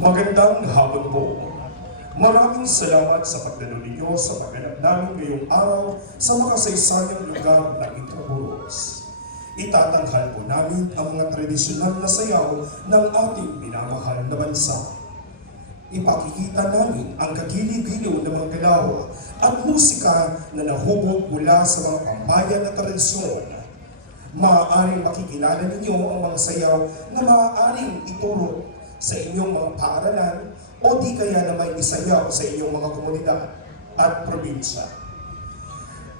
Magandang hapon po. Maraming salamat sa pagdalo ninyo sa pagganap namin ngayong araw sa makasaysayang lugar ng Intramuros. Itatanghal po namin ang mga tradisyonal na sayaw ng ating minamahal na bansa. Ipakikita namin ang kagiliw-giliw ng mga galaw at musika na nahubog mula sa mga pambayan na tradisyon. Maaaring makikilala ninyo ang mga sayaw na maaaring ituro sa inyong mga paaralan o di kaya na may isayaw sa inyong mga komunidad at probinsya.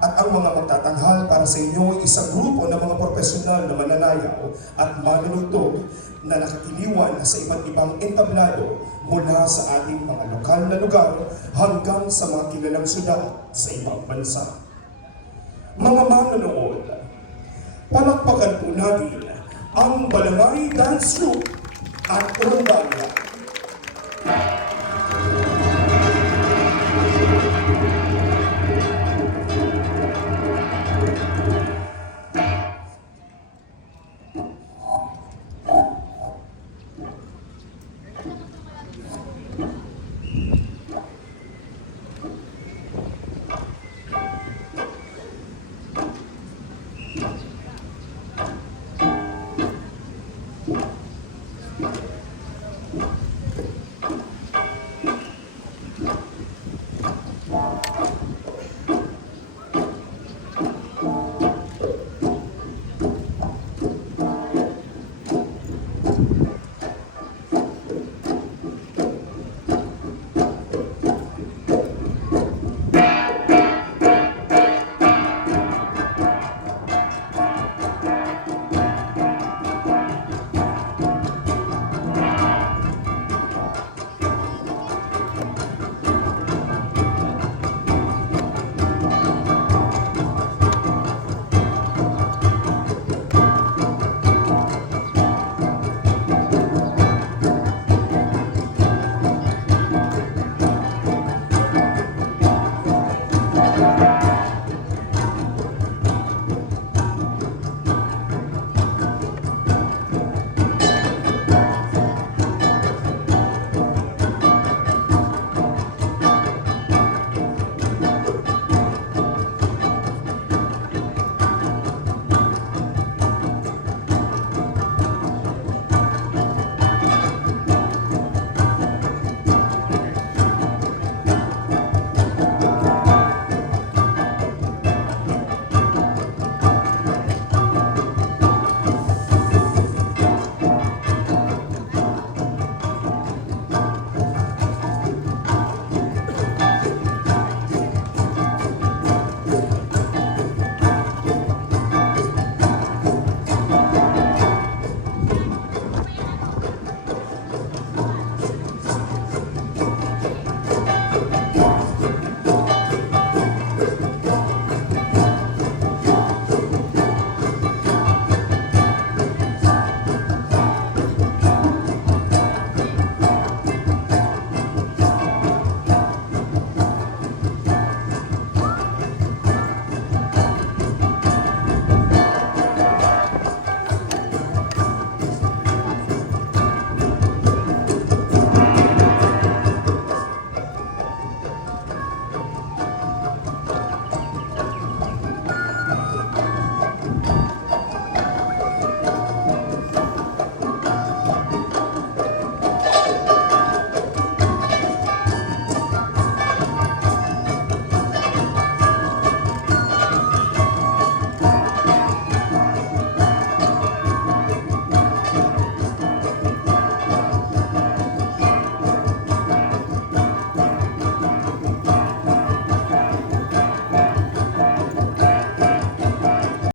At ang mga magtatanghal para sa inyo ay isang grupo ng mga profesional na mananayaw at manunugtog na nakakiliwan sa iba't ibang entablado mula sa ating mga lokal na lugar hanggang sa mga kilalang syudad sa ibang bansa. Mga manonood, palakpakan po natin ang Balangay Dance Group at Rondalla.